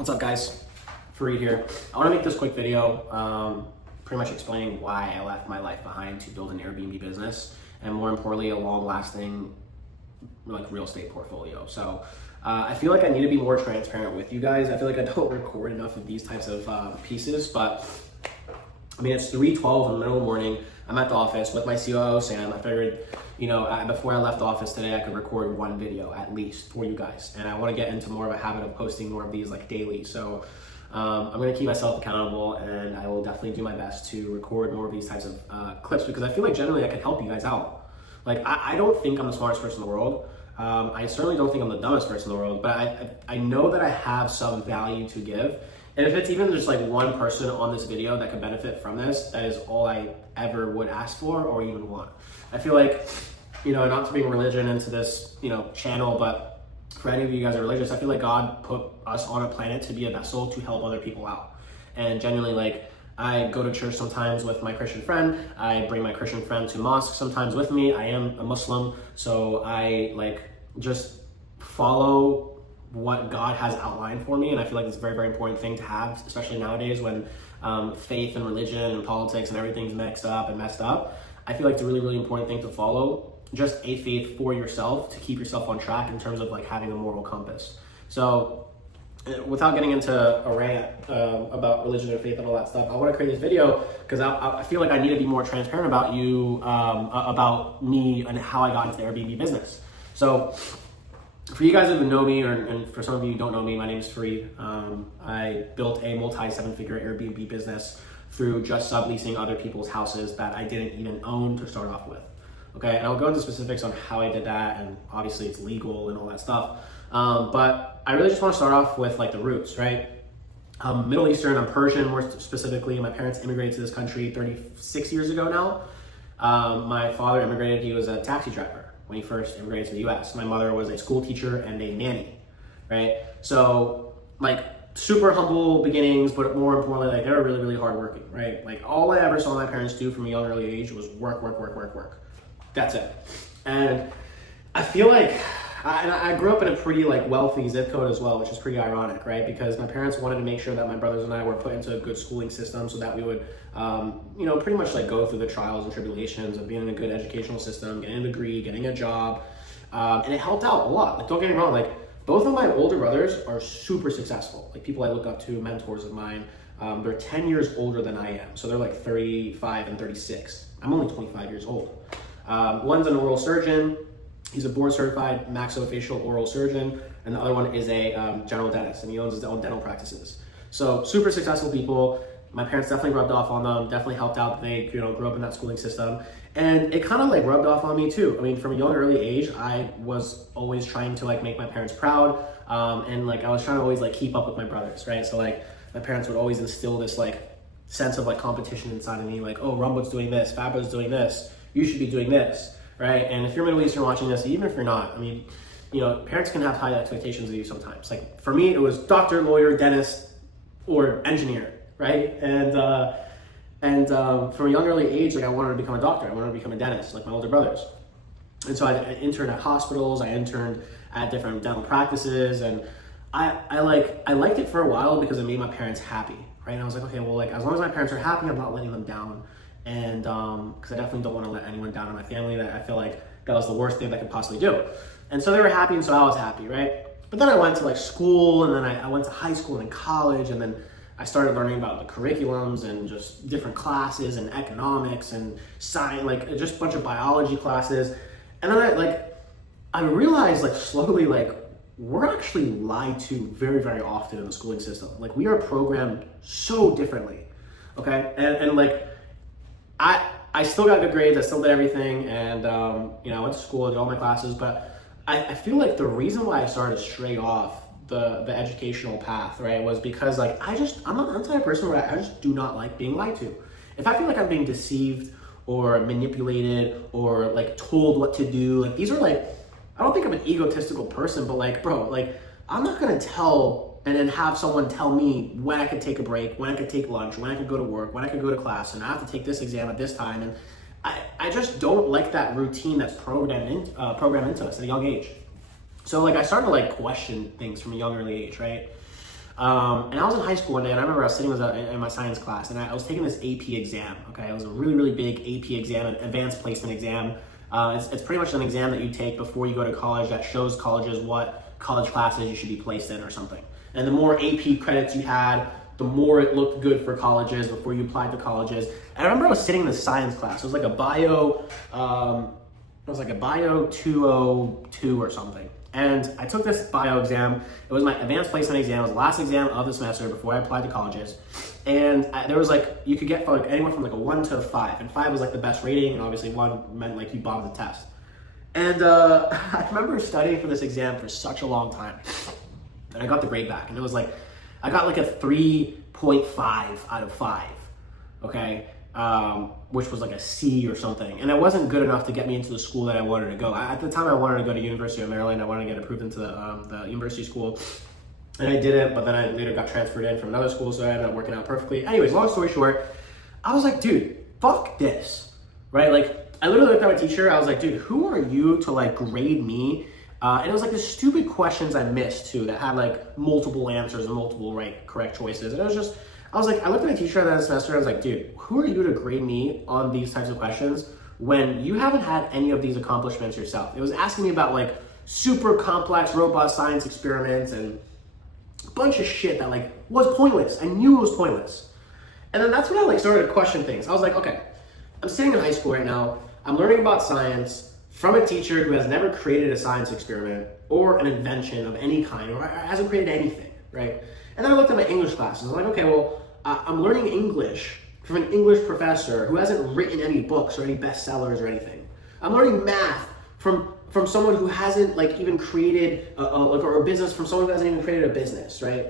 What's up, guys? Fareed here. I want to make this quick video, pretty much explaining why I left my life behind to build an Airbnb business, and more importantly, a long-lasting real estate portfolio. So I feel like I need to be more transparent with you guys. I feel like I don't record enough of these types of pieces, but I mean, it's 3:12 in the middle of the morning. I'm at the office with my COO, Sam. I figured, before I left the office today, I could record one video at least for you guys. And I want to get into more of a habit of posting more of these daily. So I'm going to keep myself accountable, and I will definitely do my best to record more of these types of clips, because I feel like generally I can help you guys out. I don't think I'm the smartest person in the world. I certainly don't think I'm the dumbest person in the world, but I know that I have some value to give. And if it's even just one person on this video that could benefit from this, that is all I ever would ask for or even want. I feel like, not to bring religion into this, channel, but for any of you guys are religious, I feel like God put us on a planet to be a vessel to help other people out. And genuinely, I go to church sometimes with my Christian friend. I bring my Christian friend to mosque sometimes with me. I am a Muslim, so I just follow what God has outlined for me, and I feel like it's a very, very important thing to have, especially nowadays when faith and religion and politics and everything's mixed up and messed up. I feel like it's a really, really important thing to follow, just a faith for yourself to keep yourself on track in terms of having a moral compass. So without getting into a rant about religion and faith and all that stuff, I want to create this video because I feel like I need to be more transparent about you, about me and how I got into the Airbnb business. So for you guys who know me, and for some of you who don't know me, my name is Fareed. I built a multi-seven-figure Airbnb business through just subleasing other people's houses that I didn't even own to start off with. Okay, and I'll go into specifics on how I did that, and obviously it's legal and all that stuff. But I really just want to start off with the roots, right? Middle Eastern, I'm Persian more specifically. My parents immigrated to this country 36 years ago now. My father immigrated, he was a taxi driver when he first immigrated to the US. My mother was a school teacher and a nanny, right? So super humble beginnings, but more importantly, they were really, really hardworking, right? All I ever saw my parents do from a young early age was work. That's it. And I feel like, I grew up in a pretty wealthy zip code as well, which is pretty ironic, right? Because my parents wanted to make sure that my brothers and I were put into a good schooling system so that we would, pretty much go through the trials and tribulations of being in a good educational system, getting a degree, getting a job. And it helped out a lot. Don't get me wrong, both of my older brothers are super successful. People I look up to, mentors of mine. They're 10 years older than I am. So they're 35 and 36. I'm only 25 years old. One's an oral surgeon. He's a board certified maxillofacial oral surgeon, and the other one is a general dentist, and he owns his own dental practices. So super successful people. My parents definitely rubbed off on them, definitely helped out. They grew up in that schooling system, and it kind of rubbed off on me too. I mean, from a young early age, I was always trying to make my parents proud, and I was trying to always keep up with my brothers, right? So my parents would always instill this sense of competition inside of me, oh, Rumbo's doing this, Fabo's doing this, you should be doing this. Right? And if you're Middle Eastern watching this, even if you're not, I mean, parents can have high expectations of you sometimes. For me, it was doctor, lawyer, dentist, or engineer, right? And from a young early age, I wanted to become a doctor. I wanted to become a dentist, like my older brothers. And so I interned at hospitals. I interned at different dental practices, and I liked it for a while because it made my parents happy, right? And I was like, okay, well, as long as my parents are happy, I'm not letting them down. And because I definitely don't want to let anyone down in my family, that I feel like that was the worst thing that I could possibly do. And so they were happy, and so I was happy, right? But then I went to school, and then I went to high school and college, and then I started learning about the curriculums and just different classes and economics and science, just a bunch of biology classes. And then I realized slowly we're actually lied to very, very often in the schooling system. We are programmed so differently, okay? And I still got good grades, I still did everything, and I went to school, I did all my classes, but I feel like the reason why I started to stray off the educational path, right, was because I'm the type of person where I just do not like being lied to. If I feel like I'm being deceived or manipulated or told what to do, these are I don't think I'm an egotistical person, but bro, I'm not gonna tell and then have someone tell me when I could take a break, when I could take lunch, when I could go to work, when I could go to class, and I have to take this exam at this time. And I just don't like that routine that's programmed into us at a young age. So I started to question things from a young early age, right? And I was in high school one day, and I remember I was sitting in my science class, and I was taking this AP exam, okay? It was a really, really big AP exam, an advanced placement exam. It's pretty much an exam that you take before you go to college that shows colleges what college classes you should be placed in or something. And the more AP credits you had, the more it looked good for colleges before you applied to colleges. And I remember I was sitting in the science class. It was like a bio 202 or something. And I took this bio exam. It was my advanced placement exam. It was the last exam of the semester before I applied to colleges. And there was like, you could get like anywhere from like a 1 to a 5. And 5 was like the best rating. And obviously 1 meant like you bombed the test. And I remember studying for this exam for such a long time. And I got the grade back. And it was like, I got like a 3.5 out of 5. Okay. Which was like a C or something. And it wasn't good enough to get me into the school that I wanted to go. At the time, I wanted to go to University of Maryland. I wanted to get approved into the university school. And I didn't, but then I later got transferred in from another school, so I ended up working out perfectly. Anyways, long story short, I was like, dude, fuck this, right? Like, I literally looked at my teacher. I was like, dude, who are you to like grade me? And it was like the stupid questions I missed too that had like multiple answers and multiple correct choices. And it was just, I looked at my teacher that semester and I was like, dude, who are you to grade me on these types of questions when you haven't had any of these accomplishments yourself? It was asking me about like super complex, robust science experiments and a bunch of shit that like was pointless. I knew it was pointless. And then that's when I like started to question things. I was like, okay, I'm sitting in high school right now. I'm learning about science from a teacher who has never created a science experiment or an invention of any kind or hasn't created anything, right? And then I looked at my English classes. I'm like, okay, well, I'm learning English from an English professor who hasn't written any books or any bestsellers or anything. I'm learning math from someone who hasn't like even created or a business from someone who hasn't even created a business, right?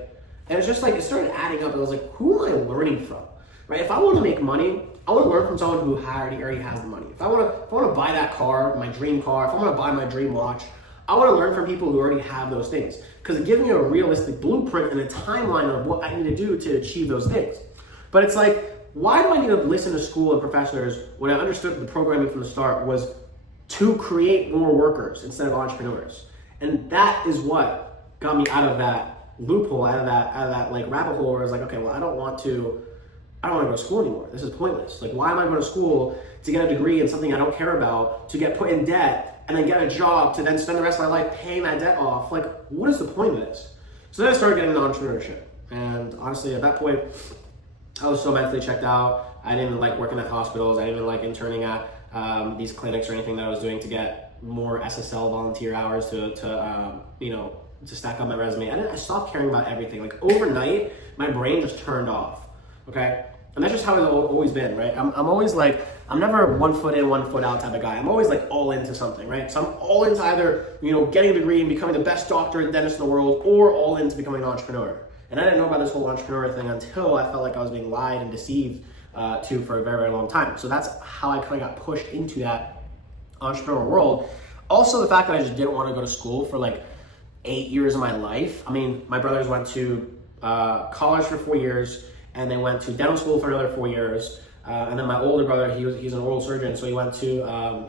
And it's just like, it started adding up and I was like, who am I learning from, right? If I want to make money, I want to learn from someone who already has the money. If I want to buy that car, my dream car, if I want to buy my dream watch, I want to learn from people who already have those things because it gives me a realistic blueprint and a timeline of what I need to do to achieve those things. But it's like, why do I need to listen to school and professors when I understood the programming from the start was to create more workers instead of entrepreneurs? And that is what got me out of that loophole, out of that like rabbit hole where I was like, okay, well, I don't want to go to school anymore. This is pointless. Like, why am I going to school to get a degree in something I don't care about, to get put in debt, and then get a job to then spend the rest of my life paying that debt off? Like, what is the point of this? So then I started getting into entrepreneurship. And honestly, at that point, I was so mentally checked out. I didn't even like working at hospitals. I didn't even like interning at these clinics or anything that I was doing to get more SSL volunteer hours to stack up my resume. I stopped caring about everything. Like overnight, my brain just turned off, okay? And that's just how it's always been, right? I'm always like, I'm never 1 foot in, 1 foot out type of guy. I'm always like all into something, right? So I'm all into either, getting a degree and becoming the best doctor and dentist in the world, or all into becoming an entrepreneur. And I didn't know about this whole entrepreneur thing until I felt like I was being lied and deceived to for a very, very long time. So that's how I kind of got pushed into that entrepreneur world. Also, the fact that I just didn't want to go to school for like 8 years of my life. I mean, my brothers went to college for 4 years, and they went to dental school for another 4 years. And then my older brother, he's an oral surgeon, so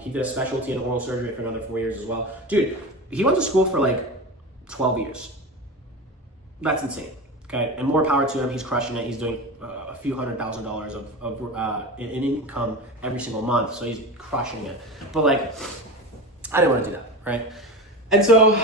he did a specialty in oral surgery for another 4 years as well. Dude, he went to school for like 12 years. That's insane, okay? And more power to him, he's crushing it. He's doing a few $100,000 of in income every single month, so he's crushing it. But like, I didn't want to do that, right? And so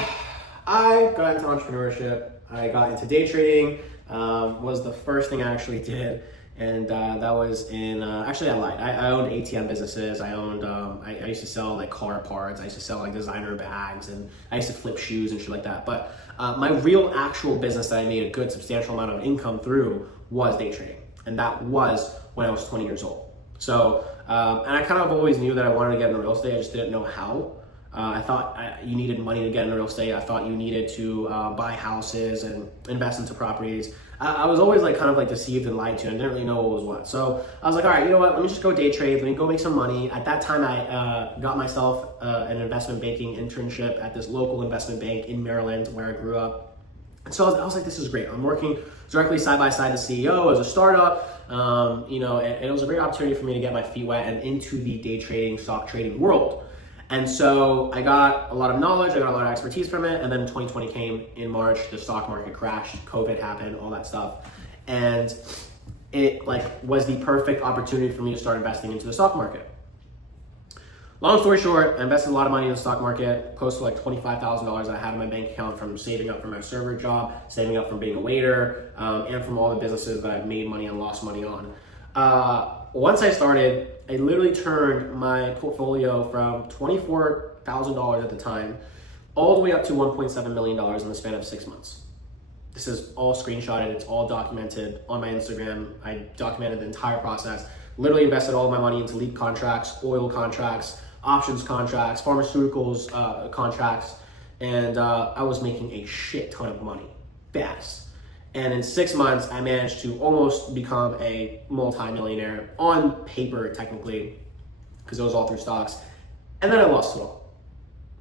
I got into entrepreneurship. I got into day trading, was the first thing I actually did. And that was in, actually I lied. I owned ATM businesses. I owned, I used to sell like car parts. I used to sell like designer bags, and I used to flip shoes and shit like that. But my real actual business that I made a good substantial amount of income through was day trading. And that was when I was 20 years old. So, and I kind of always knew that I wanted to get into real estate. I just didn't know how. I thought you needed money to get into real estate. I thought you needed to buy houses and invest into properties. I was always like kind of like deceived and lied to, and didn't really know what was what. So I was like, all right, you know what? Let me just go day trade. Let me go make some money. At that time, I got myself an investment banking internship at this local investment bank in Maryland where I grew up. And so I was like, this is great. I'm working directly side by side the CEO as a startup. And it was a great opportunity for me to get my feet wet and into the day trading, stock trading world. And so I got a lot of knowledge, I got a lot of expertise from it, and then 2020 came in March, the stock market crashed, COVID happened, all that stuff. And it like was the perfect opportunity for me to start investing into the stock market. Long story short, I invested a lot of money in the stock market, close to like $25,000 that I had in my bank account from saving up from my server job, saving up from being a waiter, and from all the businesses that I've made money and lost money on. Once I started, I literally turned my portfolio from $24,000 at the time all the way up to $1.7 million in the span of 6 months. This is all screenshotted, it's all documented on my Instagram. I documented the entire process, literally invested all of my money into leap contracts, oil contracts, options contracts, pharmaceuticals contracts, and I was making a shit ton of money fast. And in 6 months, I managed to almost become a multi-millionaire on paper, technically, because it was all through stocks. And then I lost it all.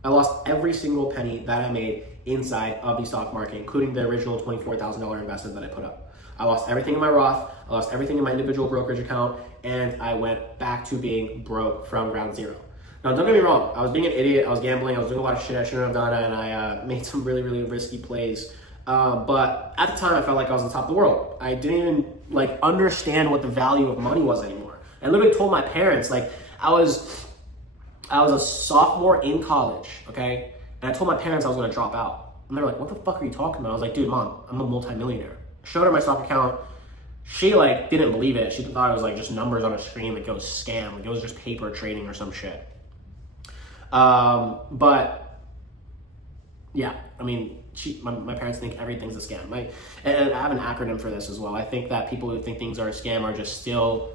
I lost every single penny that I made inside of the stock market, including the original $24,000 investment that I put up. I lost everything in my Roth, I lost everything in my individual brokerage account, and I went back to being broke from ground zero. Now, don't get me wrong, I was being an idiot, I was gambling, I was doing a lot of shit I shouldn't have done, and I made some really, really risky plays. But at the time, I felt like I was on top of the world. I didn't even like understand what the value of money was anymore. I literally told my parents, like, I was a sophomore in college, okay? And I told my parents I was gonna drop out. And they're like, what the fuck are you talking about? I was like, dude, mom, I'm a multimillionaire. Showed her my stock account. She like didn't believe it. She thought it was like just numbers on a screen, like it was a scam, like it was just paper trading or some shit. But yeah, I mean, my parents think everything's a scam. And I have an acronym for this as well. I think that people who think things are a scam are just still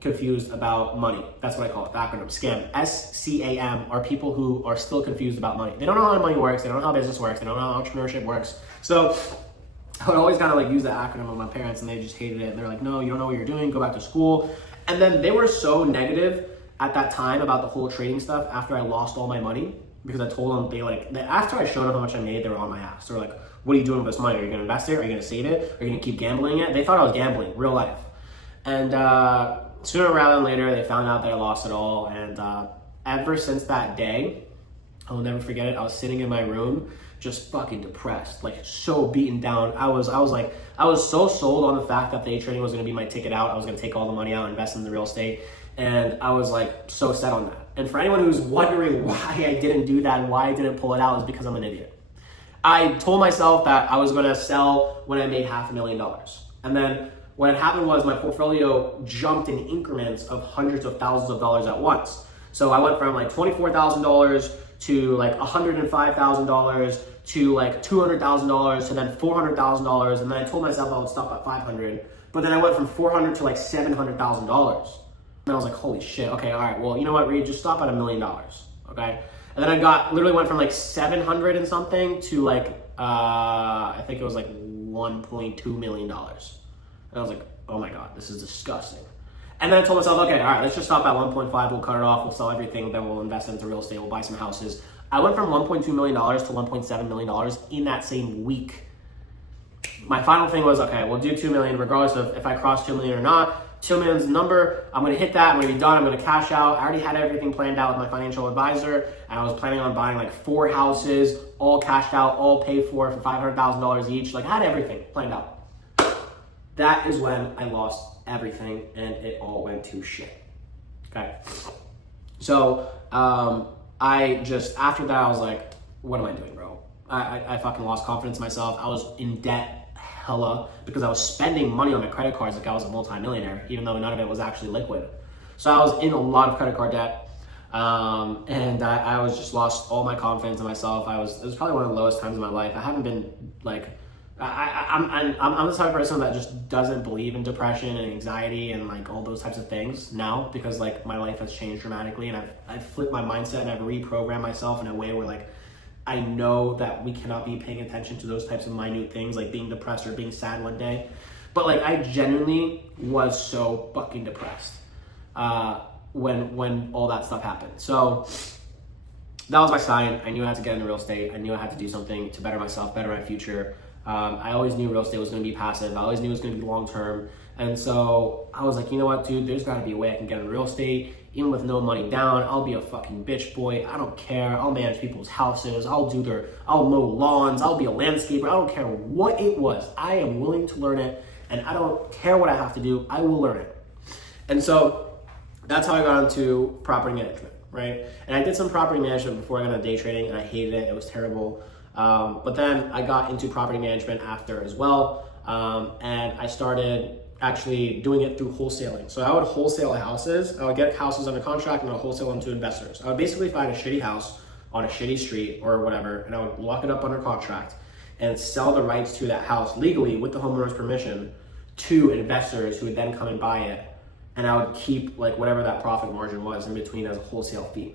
confused about money. That's what I call it, the acronym, SCAM. SCAM are people who are still confused about money. They don't know how money works, they don't know how business works, they don't know how entrepreneurship works. So I would always kind of like use that acronym with my parents, and they just hated it. And they're like, no, you don't know what you're doing, go back to school. And then they were so negative at that time about the whole trading stuff after I lost all my money, because I told them, after I showed them how much I made, they were on my ass. They were like, what are you doing with this money? Are you gonna invest it? Are you gonna save it? Are you gonna keep gambling it? They thought I was gambling, real life. And sooner rather than later, they found out that I lost it all. And ever since that day, I'll never forget it. I was sitting in my room, just fucking depressed, like so beaten down. I was so sold on the fact that day trading was gonna be my ticket out. I was gonna take all the money out, invest in the real estate. And I was like so set on that. And for anyone who's wondering why I didn't do that and why I didn't pull it out, is because I'm an idiot. I told myself that I was gonna sell when I made $500,000. And then what had happened was my portfolio jumped in increments of hundreds of thousands of dollars at once. So I went from like $24,000 to like $105,000 to like $200,000 to then $400,000. And then I told myself I would stop at 500, but then I went from 400 to like $700,000. And I was like, holy shit, okay, all right, well, you know what, Reed, just stop at $1 million, okay? And then I literally went from like 700 and something to like, I think it was like $1.2 million. And I was like, oh my God, this is disgusting. And then I told myself, okay, all right, let's just stop at 1.5, we'll cut it off, we'll sell everything, then we'll invest into real estate, we'll buy some houses. I went from $1.2 million to $1.7 million in that same week. My final thing was, okay, we'll do 2 million regardless of if I cross 2 million or not. 2 million is the number. I'm gonna hit that, I'm gonna be done, I'm gonna cash out. I already had everything planned out with my financial advisor, and I was planning on buying like 4 houses, all cashed out, all paid for $500,000 each. Like I had everything planned out. That is when I lost everything and it all went to shit, okay? So after that I was like, what am I doing, bro? I fucking lost confidence in myself. I was in debt hella because I was spending money on my credit cards like I was a multi-millionaire, even though none of it was actually liquid. So I was in a lot of credit card debt, and I was just lost all my confidence in myself. It was probably one of the lowest times in my life. I haven't been like, I'm the type of person that just doesn't believe in depression and anxiety and like all those types of things now, because like my life has changed dramatically, and I've flipped my mindset and I've reprogrammed myself in a way where like I know that we cannot be paying attention to those types of minute things like being depressed or being sad one day. But like I genuinely was so fucking depressed when all that stuff happened. So that was my sign. I knew I had to get into real estate. I knew I had to do something to better myself, better my future. I always knew real estate was going to be passive. I always knew it was going to be long term. And so I was like, you know what, dude, there's got to be a way I can get into real estate even with no money down. I'll be a fucking bitch boy. I don't care. I'll manage people's houses. I'll mow lawns. I'll be a landscaper. I don't care what it was. I am willing to learn it, and I don't care what I have to do. I will learn it. And so that's how I got into property management, right? And I did some property management before I got into day trading, and I hated it. It was terrible. But then I got into property management after as well, and I started actually doing it through wholesaling. So I would wholesale houses. I would get houses under contract and I would wholesale them to investors. I would basically find a shitty house on a shitty street or whatever, and I would lock it up under contract and sell the rights to that house legally with the homeowner's permission to investors who would then come and buy it. And I would keep like whatever that profit margin was in between as a wholesale fee.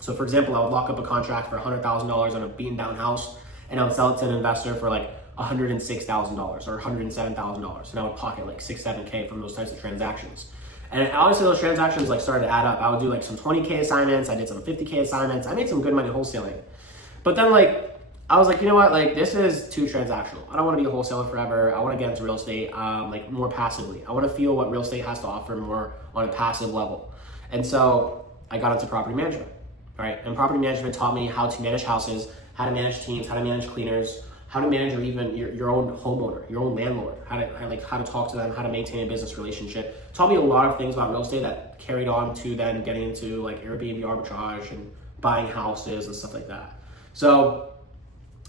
So for example, I would lock up a contract for $100,000 on a beaten down house, and I would sell it to an investor for like $106,000 or $107,000, and I would pocket like 6-7K from those types of transactions. And obviously those transactions like started to add up. I would do like some 20K assignments, I did some 50K assignments, I made some good money wholesaling. But then like, I was like, you know what, like this is too transactional. I don't want to be a wholesaler forever. I want to get into real estate like more passively. I want to feel what real estate has to offer more on a passive level. And so I got into property management, right? And property management taught me how to manage houses, how to manage teams, how to manage cleaners, how to manage or even your own homeowner, your own landlord, how to talk to them, how to maintain a business relationship. Taught me a lot of things about real estate that carried on to then getting into like Airbnb arbitrage and buying houses and stuff like that. So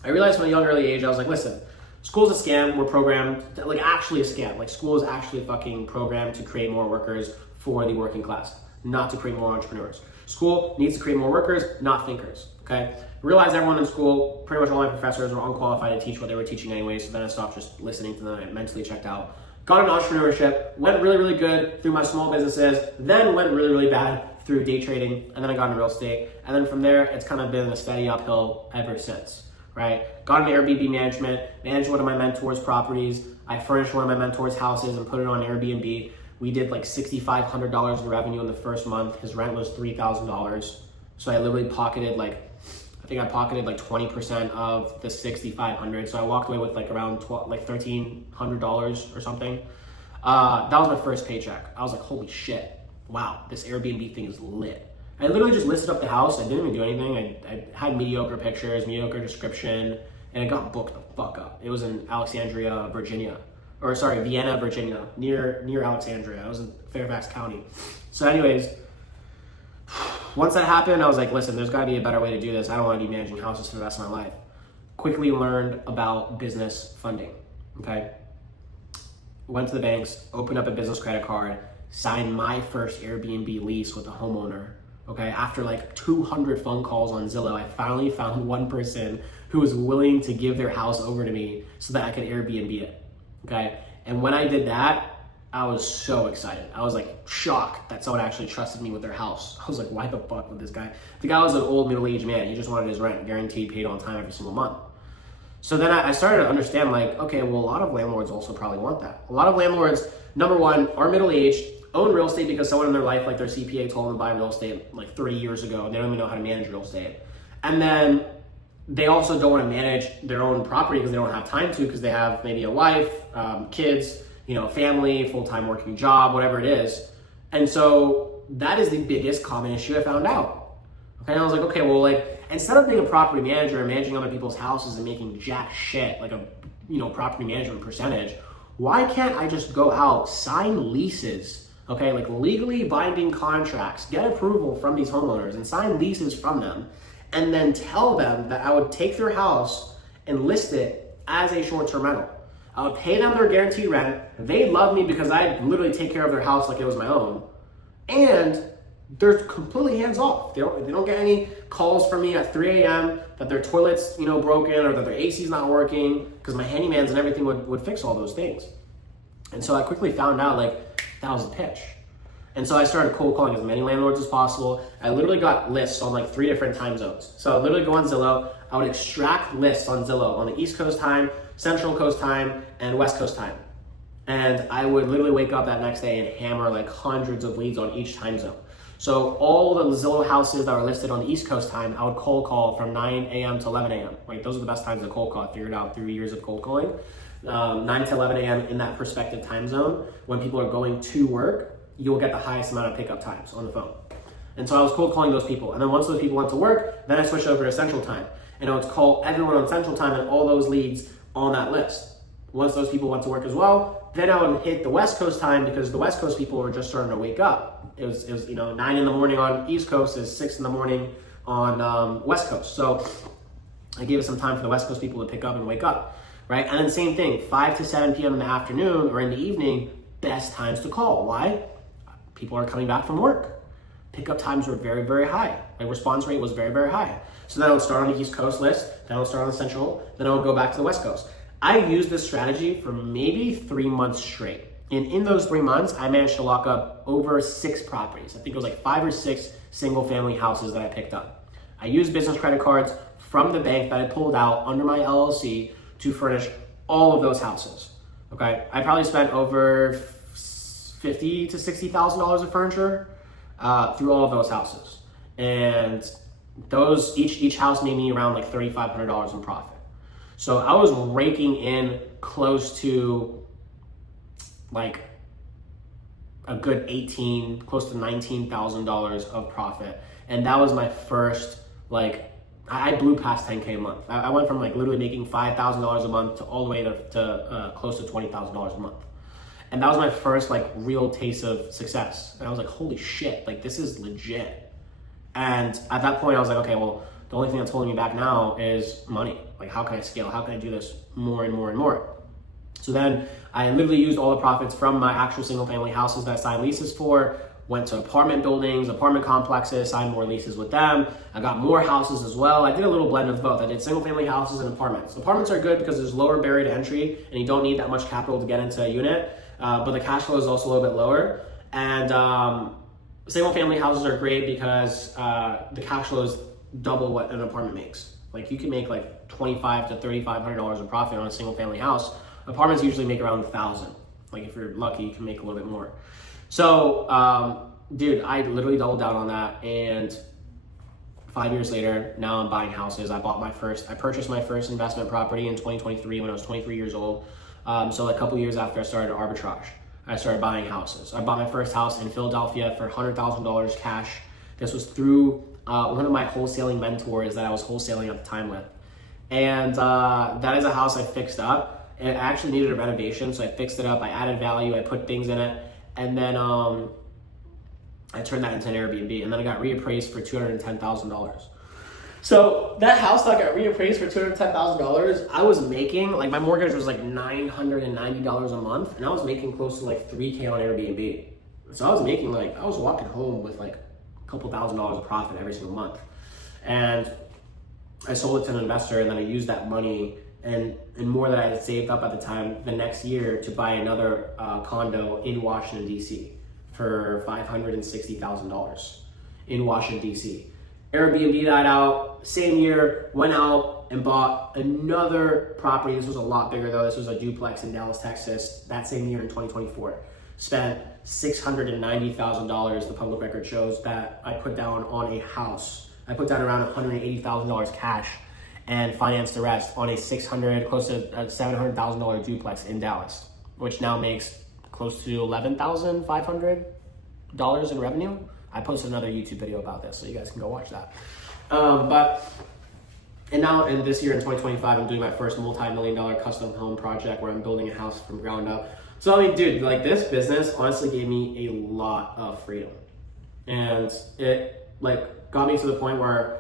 I realized from a young early age, I was like, listen, school's a scam. We're programmed, like actually a scam. Like school is actually fucking programmed to create more workers for the working class, not to create more entrepreneurs. School needs to create more workers, not thinkers, okay? Realized everyone in school, pretty much all my professors were unqualified to teach what they were teaching anyway, so then I stopped just listening to them. I mentally checked out. Got into entrepreneurship, went really, really good through my small businesses, then went really, really bad through day trading, and then I got into real estate. And then from there, it's kind of been a steady uphill ever since, right? Got into Airbnb management, managed one of my mentor's properties. I furnished one of my mentor's houses and put it on Airbnb. We did like $6,500 in revenue in the first month. His rent was $3,000. So I literally pocketed like 20% of the $6,500. So I walked away with like around $1,300 or something. That was my first paycheck. I was like, holy shit, wow, this Airbnb thing is lit. I literally just listed up the house. I didn't even do anything. I had mediocre pictures, mediocre description, and it got booked the fuck up. It was in Vienna, Virginia, near Alexandria. I was in Fairfax County. So anyways, once that happened, I was like, listen, there's gotta be a better way to do this. I don't wanna be managing houses for the rest of my life. Quickly learned about business funding, okay? Went to the banks, opened up a business credit card, signed my first Airbnb lease with a homeowner, okay? After like 200 phone calls on Zillow, I finally found one person who was willing to give their house over to me so that I could Airbnb it, okay? And when I did that, I was so excited. I was like shocked that someone actually trusted me with their house. I was like, why the fuck would this guy? The guy was an old middle-aged man. He just wanted his rent guaranteed, paid on time every single month. So then I started to understand like, okay, well, a lot of landlords also probably want that. A lot of landlords, number one, are middle-aged, own real estate because someone in their life, like their CPA told them to buy real estate like 30 years ago, and they don't even know how to manage real estate. And then they also don't want to manage their own property because they don't have time to, because they have maybe a wife, kids, family, full-time working job, whatever it is. And so that is the biggest common issue I found out. Okay, and I was like, okay, well, like, instead of being a property manager and managing other people's houses and making jack shit, like a, property management percentage, why can't I just go out, sign leases, okay, like legally binding contracts, get approval from these homeowners and sign leases from them, and then tell them that I would take their house and list it as a short-term rental. I would pay them their guaranteed rent. They love me because I literally take care of their house like it was my own. And they're completely hands off. They don't get any calls from me at 3 a.m. that their toilet's broken or that their AC's not working, because my handymans and everything would fix all those things. And so I quickly found out like that was the pitch. And so I started cold calling as many landlords as possible. I literally got lists on like 3 different time zones. So I'd literally go on Zillow. I would extract lists on Zillow on the East Coast time, Central Coast time, and West Coast time. And I would literally wake up that next day and hammer like hundreds of leads on each time zone. So all the Zillow houses that were listed on the East Coast time, I would cold call from 9 a.m. to 11 a.m. Right? Those are the best times to cold call. I figured out through years of cold calling. 9 to 11 a.m. in that prospective time zone, when people are going to work, you'll get the highest amount of pickup times on the phone. And so I was cold calling those people. And then once those people went to work, then I switched over to Central Time. And I would call everyone on Central Time and all those leads on that list. Once those people went to work as well, then I would hit the West Coast time because the West Coast people were just starting to wake up. It was 9 in the morning on East Coast is 6 in the morning on West Coast. So I gave it some time for the West Coast people to pick up and wake up, right? And then same thing, 5 to 7 p.m. in the afternoon or in the evening, best times to call. Why? People are coming back from work. Pickup times were very, very high. My response rate was very, very high. So then I would start on the East Coast list, then I would start on the Central, then I would go back to the West Coast. I used this strategy for maybe 3 months straight. And in those 3 months, I managed to lock up over 6 properties. I think it was like 5 or 6 single family houses that I picked up. I used business credit cards from the bank that I pulled out under my LLC to furnish all of those houses. Okay, I probably spent over $50,000 to $60,000 of furniture through all of those houses, and those each house made me around like $3,500 in profit. So I was raking in close to like a good close to $19,000 of profit, and that was my first I blew past 10K a month. I went from like literally making $5,000 a month to all the way to close to $20,000 a month. And that was my first like real taste of success. And I was like, holy shit, like this is legit. And at that point I was like, okay, well, the only thing that's holding me back now is money. Like how can I scale? How can I do this more and more and more? So then I literally used all the profits from my actual single family houses that I signed leases for, went to apartment buildings, apartment complexes, signed more leases with them. I got more houses as well. I did a little blend of both. I did single family houses and apartments. Apartments are good because there's lower barrier to entry and you don't need that much capital to get into a unit. But the cash flow is also a little bit lower. And single family houses are great because the cash flow is double what an apartment makes. Like you can make like $2,500 to $3,500 in profit on a single family house. Apartments usually make around $1,000. Like if you're lucky, you can make a little bit more. So, dude, I literally doubled down on that, and 5 years later, now I'm buying houses. I purchased my first investment property in 2023 when I was 23 years old. So a couple years after I started arbitrage, I started buying houses. I bought my first house in Philadelphia for $100,000 cash. This was through one of my wholesaling mentors that I was wholesaling at the time with. And that is a house I fixed up. It actually needed a renovation, so I fixed it up. I added value, I put things in it, and then I turned that into an Airbnb, and then I got reappraised for $210,000. So that house that got reappraised for $210,000, I was making, like my mortgage was like $990 a month, and I was making close to like $3K on Airbnb. So I was making I was walking home with like a couple $1,000s of profit every single month. And I sold it to an investor, and then I used that money and more that I had saved up at the time the next year to buy another condo in Washington, D.C. for $560,000 in Washington, D.C. Airbnb that out, same year, went out and bought another property. This was a lot bigger though. This was a duplex in Dallas, Texas, that same year in 2024. Spent $690,000, the public record shows, that I put down on a house. I put down around $180,000 cash and financed the rest on a close to $700,000 duplex in Dallas, which now makes close to $11,500 in revenue. I posted another YouTube video about this, so you guys can go watch that. And this year in 2025, I'm doing my first multi-million-dollar custom home project where I'm building a house from ground up. So I mean, dude, like this business honestly gave me a lot of freedom, and it like got me to the point where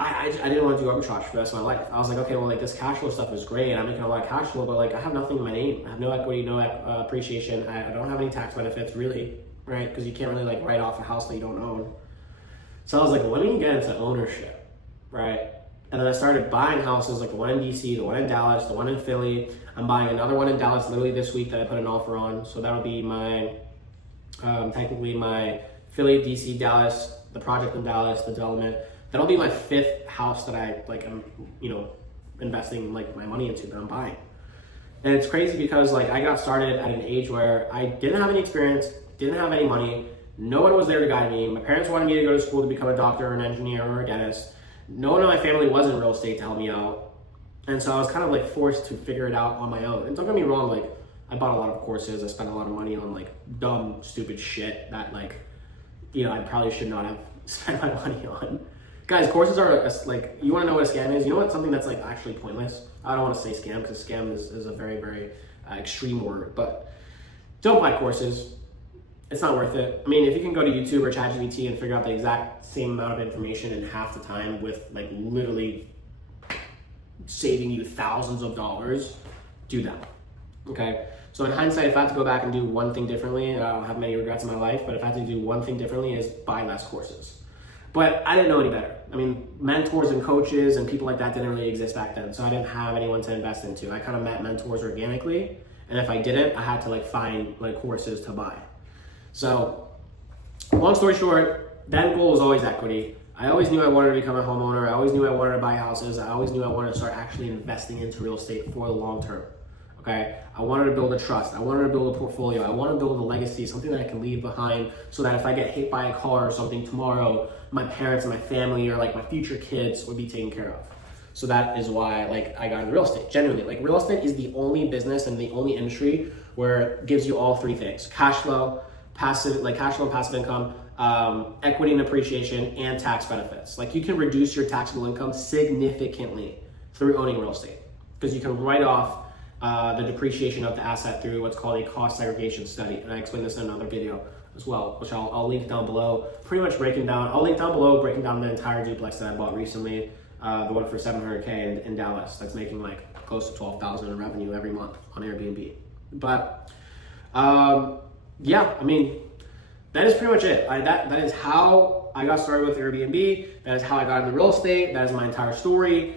I didn't want to do arbitrage for the rest of my life. I was like, okay, well, like this cash flow stuff is great, and I'm making a lot of cash flow, but like I have nothing in my name. I have no equity, no appreciation. I don't have any tax benefits really, right? Because you can't really like write off a house that you don't own. So I was like, let me get into ownership, right? And then I started buying houses, like the one in DC, the one in Dallas, the one in Philly. I'm buying another one in Dallas literally this week that I put an offer on. So that'll be my, technically my Philly, DC, Dallas, the project in Dallas, the development. That'll be my 5th house that I am, investing like my money into, that I'm buying. And it's crazy because like I got started at an age where I didn't have any experience, didn't have any money, no one was there to guide me. My parents wanted me to go to school to become a doctor or an engineer or a dentist. No one in my family was in real estate to help me out. And so I was kind of like forced to figure it out on my own. And don't get me wrong, like I bought a lot of courses, I spent a lot of money on like dumb, stupid shit that I probably should not have spend my money on. Guys, courses are like, you want to know what a scam is? You know what? Something that's like actually pointless. I don't want to say scam because scam is a very, very extreme word, but don't buy courses. It's not worth it. I mean, if you can go to YouTube or ChatGPT and figure out the exact same amount of information in half the time with like literally saving you thousands of dollars, do that. Okay? So in hindsight, if I had to go back and do one thing differently, I don't have many regrets in my life, but if I had to do one thing differently is buy less courses. But I didn't know any better. I mean, mentors and coaches and people like that didn't really exist back then, so I didn't have anyone to invest into. I kind of met mentors organically, and if I didn't, I had to like find like courses to buy. So long story short, that goal was always equity. I always knew I wanted to become a homeowner. I always knew I wanted to buy houses. I always knew I wanted to start actually investing into real estate for the long term. Okay, I wanted to build a trust. I wanted to build a portfolio. I want to build a legacy, something that I can leave behind so that if I get hit by a car or something tomorrow, my parents and my family or like my future kids would be taken care of. So that is why like I got into real estate. Genuinely, like real estate is the only business and the only industry where it gives you all three things: cash flow, passive, like cash flow and passive income, equity and appreciation, and tax benefits. Like you can reduce your taxable income significantly through owning real estate because you can write off the depreciation of the asset through what's called a cost segregation study. And I explained this in another video as well, which I'll link down below. Pretty much breaking down, I'll link down below breaking down the entire duplex that I bought recently, the one for $700K in Dallas that's making like close to $12,000 in revenue every month on Airbnb. But yeah, I mean, that is pretty much it. That is how I got started with Airbnb. That is how I got into real estate. That is my entire story.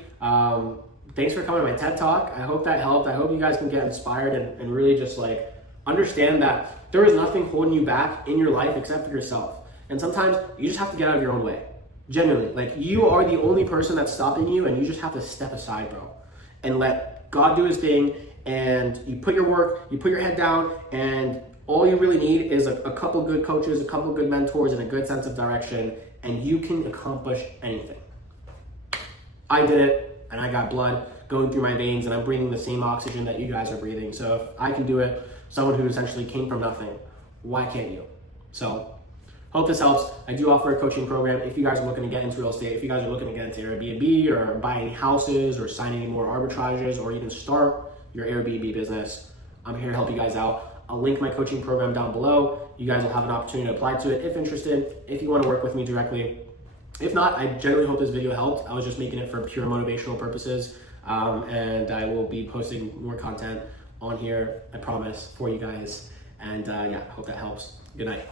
Thanks for coming to my TED Talk. I hope that helped. I hope you guys can get inspired and really just like understand that there is nothing holding you back in your life except for yourself. And sometimes you just have to get out of your own way. Genuinely, like you are the only person that's stopping you, and you just have to step aside, bro, and let God do his thing. And you put your work, you put your head down, and all you really need is a couple good coaches, a couple good mentors, and a good sense of direction, and you can accomplish anything. I did it. And I got blood going through my veins, and I'm breathing the same oxygen that you guys are breathing. So if I can do it, someone who essentially came from nothing, why can't you? So hope this helps. I do offer a coaching program if you guys are looking to get into real estate, if you guys are looking to get into Airbnb or buy any houses or sign any more arbitrages or even start your Airbnb business. I'm here to help you guys out. I'll link my coaching program down below. You guys will have an opportunity to apply to it if interested, if you want to work with me directly. If not, I generally hope this video helped. I was just making it for pure motivational purposes, and I will be posting more content on here, I promise, for you guys. And yeah, I hope that helps. Good night.